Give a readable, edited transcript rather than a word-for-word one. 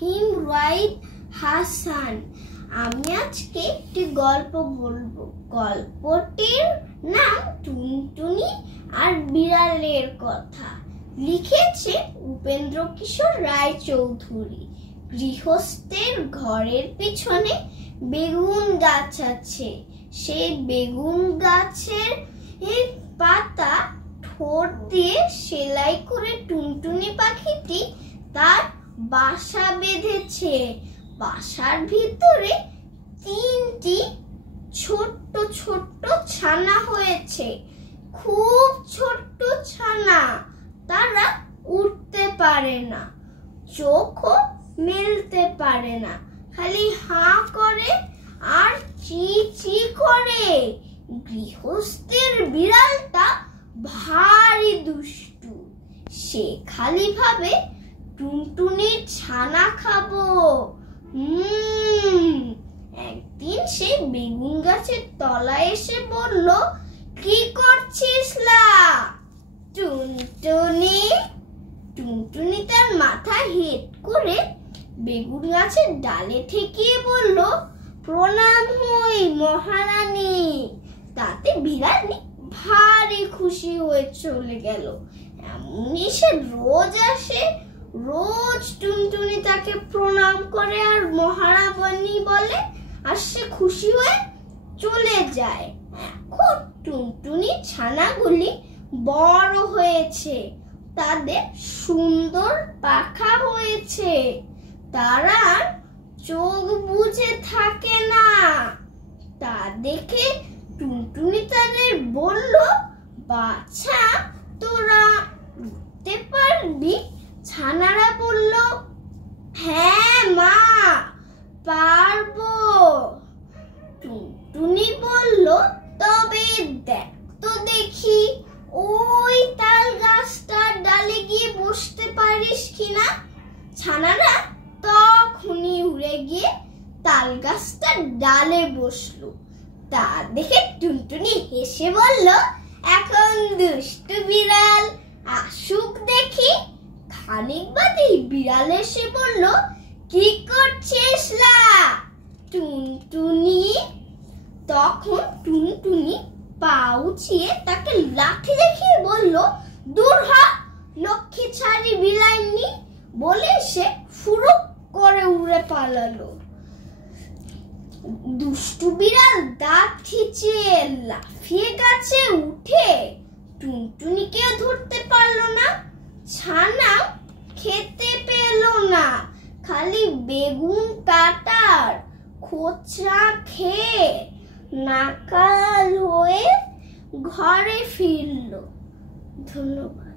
ফাহিম রাইদ হাসান। আমি আজকে একটি গল্প বলবো। গল্পটির নাম টুনটুনি আর বিড়ালের কথা। লিখেছে উপেন্দ্র কিশোর রায়চৌধুরী। গৃহস্থের ঘরের পিছনে বেগুন গাছ আছে। সেই বেগুন গাছের পাতা ঠোঁট দিয়ে সেলাই করে টুনটুনি পাখিটি তার বাসা বেঁধেছে। বাসার ভিতরে 3টি ছোট্ট ছোট্ট ছানা হয়েছে। খুব ছোট্ট ছানা, তারা উঠতে পারে না, চোখও মেলতে পারে না, খালি হাঁ করে আর চি চি করে। গৃহস্থের বিড়ালটা ভারী দুষ্টু। সে খালি ভাবে টুনটুনির ছানা খাবো। একদিন সে বেগুন গাছের তলায় এসে বলল, কি করছিস লা টুনটুনি? টুনটুনি তার মাথা হেট করে বেগুন গাছের ডালে ঠেকিয়ে বলল, প্রণাম হই মহারানী। তাতে বিড়ালটি ভারী খুশি হয়ে চলে গেল। এমনি সে রোজ আসে, রোজ টুনটুনি তাকে প্রণাম করে আর মহারানী বলে, আর সে খুশি হয়ে চলে যায়। এখন টুনটুনি ছানাগুলি বড় হয়েছে, তাদের সুন্দর পাখা হয়েছে, তারা চোখ বুজে থাকে না। তা দেখে টুনটুনি তাদের বলল, বাছা তোরা উঠতে পারবি? ছানারা বলল, হ্যাঁ মা, পারবো। টুনটুনি বলল, তবে দেখ তো দেখি ওই তাল গাছটার ডালে গিয়ে বসতে পারিস কিনা। ছানারা তখনই উড়ে গিয়ে তাল গাছটার ডালে বসলো। তা দেখে টুনটুনি হেসে বলল, এখন দুষ্টু বিড়াল আসুক দেখি। খানিক বাদেই বিড়াল এসে বলল, কি করছিস লা টুনটুনি? তখন টুনটুনি পা উঁচিয়ে তাকে লাঠি দেখিয়ে বলল, দূর হ লক্ষ্মী ছাড়ি বিলাইনি, বলে সে ফুরুক করে উড়ে পালালো। দুষ্টু বিড়াল দাঁত খিচিয়ে লাফিয়ে গাছে উঠে টুনটুনিকে ধরতে পারলো না। ছানা খেতে পেল না, খালি বেগুন কাটার খোঁচা খেয়ে নাকাল হয়ে ঘরে ফিরল। ধন্যবাদ।